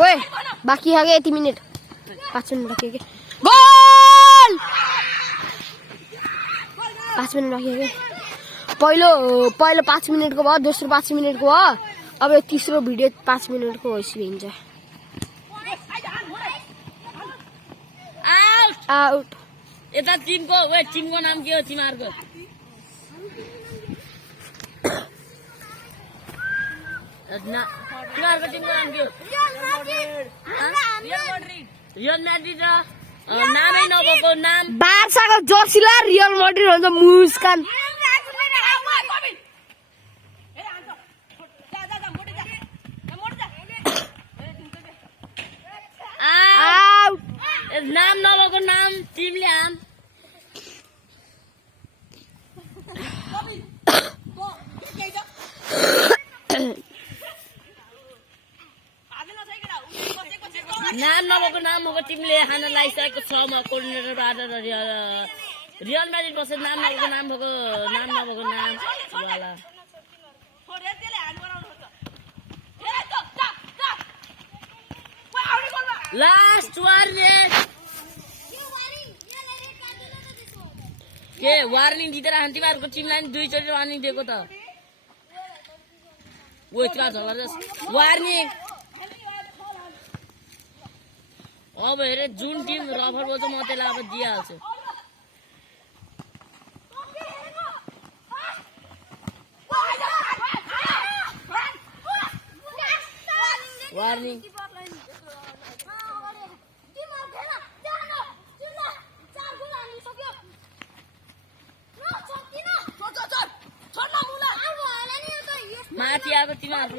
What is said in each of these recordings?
ओए बाकी है 3 मिनट 5 मिनट बाकी है गोल 5 मिनट बाकी है पहिलो 5 मिनट को भयो दोस्रो 5 मिनट को हो अब यो तीसरो भिडियो 5 मिनट को होइन्छ आउट आउट यता टिमको वे टिमको नाम के हो तिमीहरुको तिमीहरुको टिमको नाम के हो रियल मैड्रिड र नामै नभएको नाम बार्साको जर्सीला रियल मैड्रिड हुन्छ मुस्कान आउट नाम नभएको नाम टिमले आम नाम नभएको नाम भएको टिमले खाना लागिसकेको छ म कोर्डिनेटरबाट रियल म्याड्रिड बस्छ नाम नभएको नाम वाला लास्ट वार्निङ के वार्निङ दिँदै राख्नु तिमीहरूको टिमलाई दुईचोटि वार्निङ दिएको त ओ यति जबरजस्त वार्निङ अब हेरे जुन टिम रफर बोल्छ म त्यसलाई अब दिइहाल्छु वार्निङ माथि आएको तिमीहरू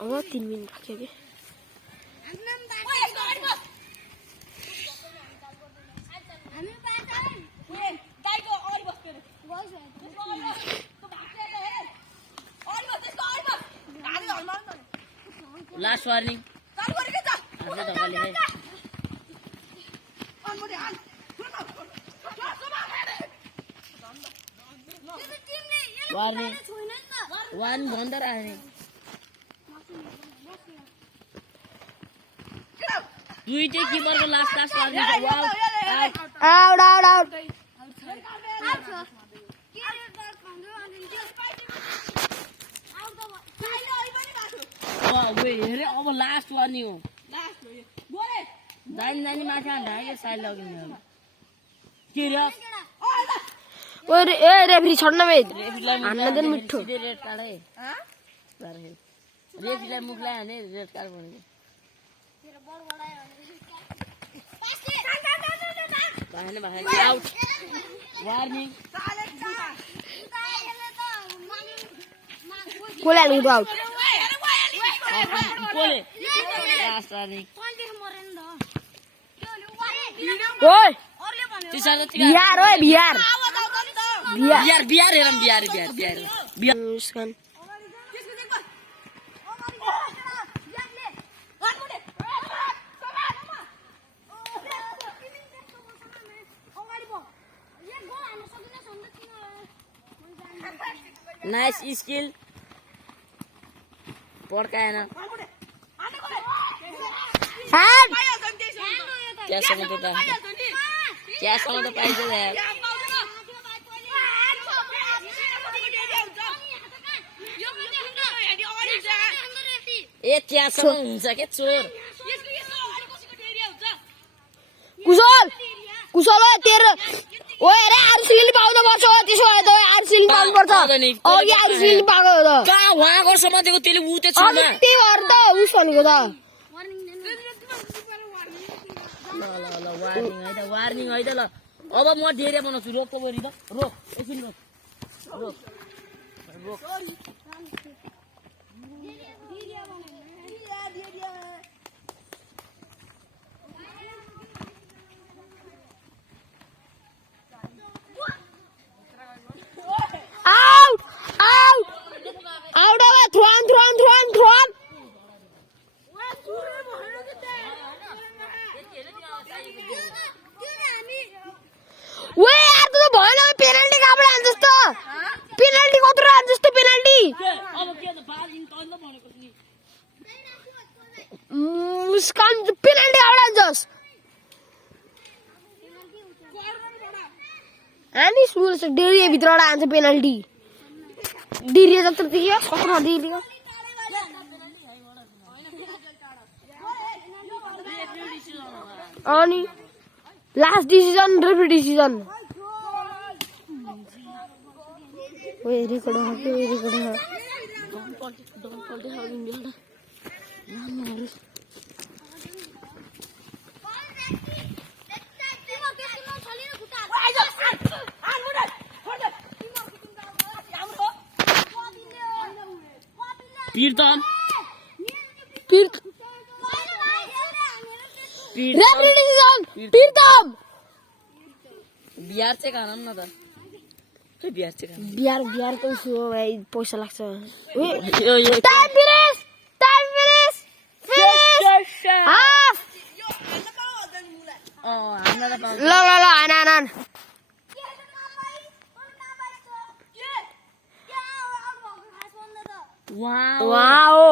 अब 3 मिनट बाँकी है लास्ट वार्निङ वार्निङ वान भन्दर आयो दुईटै किपरको last warning out out out हेरे अब लास्ट वार्निङ हो जानी माथि हान्दा साइड लगिने के रे ओए ए रेफरी छोड्न बे हान्न देन मिठो रेड कार्ड है रेफरीलाई मुखलाई हाने रेड कार्ड बन्यो भाने आउट वार्निङ कोले लुड आउट कोले लास्ट वार्निङ ओए त्यसले बिहार ओए बिहार बिहार मुस्कान नाइस स्किल पड्काएन त्यहाँसम्म त पाइन्छ यार ए त्यहाँसम्म हुन्छ के चोर कुशल ओए तेरो ओए अरे आरसीएल पाउनु पर्छ त्यसो भए त आरसीएल पाउनु पर्छ अघि आरसीएल पाएको हो त कहाँ उहाँको समातेको त्यसले उ त्यो छ अनि त्यही भएर त उस भनेको त ल वार्निङ है त ल अब म डेरे बनाउँछु रोक त बरी त रोक एकछिन रोक आउट ओए यार तँ त भएन पेनल्टी कहाँबाट हान्छस् त पेनल्टी कत्रो हान्छस् त पेनल्टी अब के त 5 दिन तैँले भनेको नि मुस्कान पेनल्टी कहाँबाट हान्छस् हामी स्कुल डेरी भित्रबाट हान्छ पेनल्टी डिरिया जत्रो देखियो कत्रो डिरियो अनि लास्ट डिसिजन रेफ्री डिसिजन ओए रेकर्ड हो के रेकर्ड हो प्रीतम रेफ्री डिसिजन प्रीतम बिहार चाहिँ खान न त के बिहार चाहिँ खान बिहार त उसो भाइ पैसा लाग्छ यो टाइम फिनिश हाफ हामीलाई त पाउँछ ल आन wow wow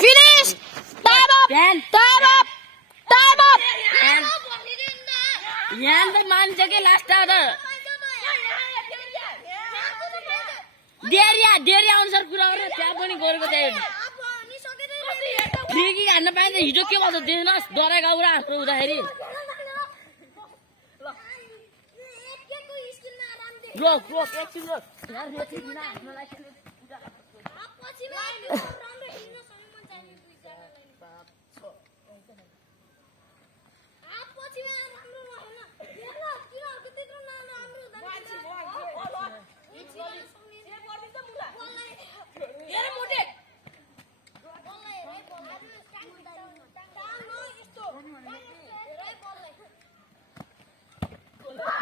finish time up यहाँ त मान्छ के लास्ट आएर डेरी अनुसार कुरा गरेर त्यहाँ पनि गरेको त्यहाँ फ्री किक हान्न पाइन्छ हिजो के भन्छ देख्नुहोस् डराइ गाउँ र हाम्रो हुँदाखेरि रोक एकछिन रोक यार रेफ्री बिन हान्नलाई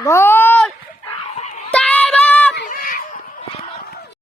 Go!